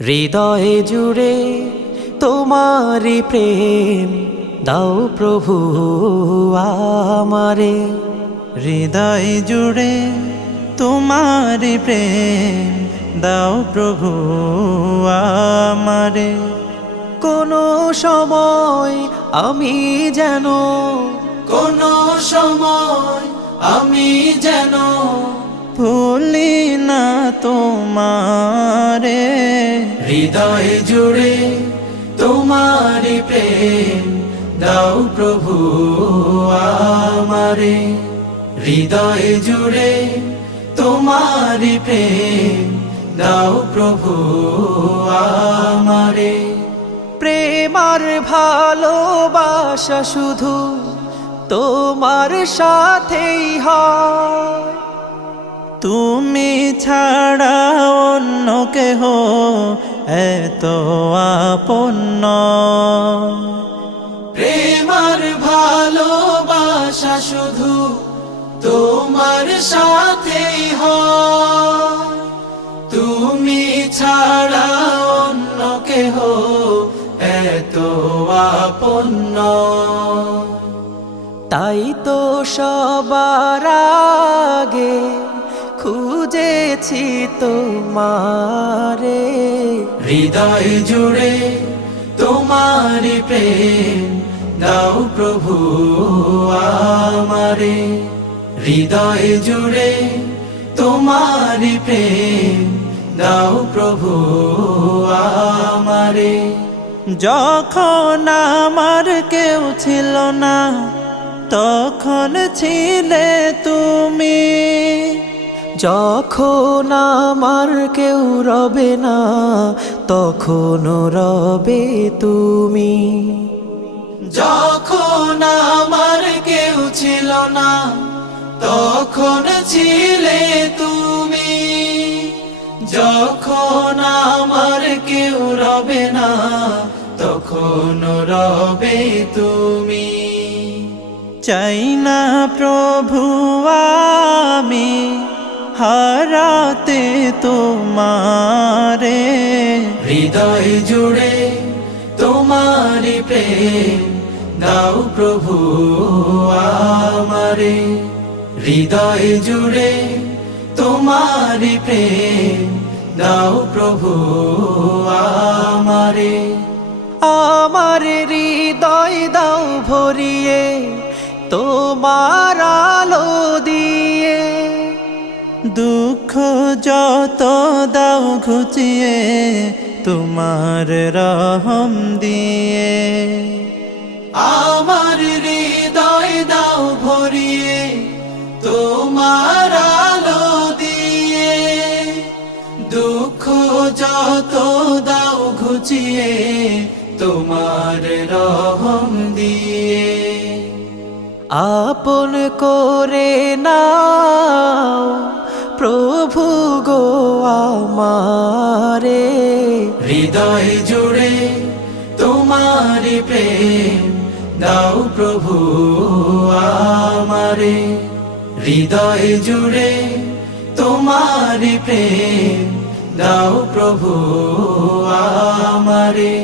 হৃদয়ে জুড়ে তোমারি প্রেম দাও প্রভু আমারে। হৃদয় জুড়ে তোমারি প্রেম দাও প্রভু আমারে। কোনো সময় আমি যেন ভুলি না তোমারে। হৃদয় জুড়ে তোমারি প্রেম দাও প্রভু আমারে। হৃদয় জুড়ে তোমারি প্রেম দাও প্রভু আমারে। প্রেম আর ভালোবাসা শুধু তোমার সাথেই হয়, তুমি ছাড়া অন্য কেহ এত আপন নয়। প্রেম আর ভালোবাসা শুধু তোমার সাথেই হয়, তুমি ছাড়া অন্য কেহ এত আপন নয়। তাই তো সবার আগে খুঁজেছি তোমারে। হৃদয় জুড়ে তোমারি প্রেম দাও প্রভু আমারে। হৃদয় জুড়ে তোমারি প্রেম দাও প্রভু আমারে। যখন আমার কেউ ছিল না তখন ছিলে তুমি, যখন আমার কেউ রবে না তখন রবে তুমি। যখন আমার কেউ ছিল না তখন ছিলে তুমি, যখন আমার কেউ রবে না তখন রবে তুমি। চাই না প্রভু আমি হারাতে তোমারে। হৃদয় জুড়ে তোমারি প্রেম দাও প্রভু আমারে। হৃদয় জুড়ে তোমারি প্রেম দাও প্রভু আমারে। আমার হৃদয় দাও ভরিয়ে তোমার আলো দিয়ে, দুঃখ যত দাও ঘুচিয়ে তোমার রহম দিয়ে। আমার হৃদয় দাও ভরিয়ে তোমার আলো দিয়ে, দুঃখ যত দাও ঘুচিয়ে তোমার রহম দিয়ে। আপন করে নাও প্রভু গো আমারে। হৃদয় জুড়ে তোমারি প্রেম দাও প্রভু আমারে। হৃদয় জুড়ে তোমারি প্রেম দাও প্রভু আমারে।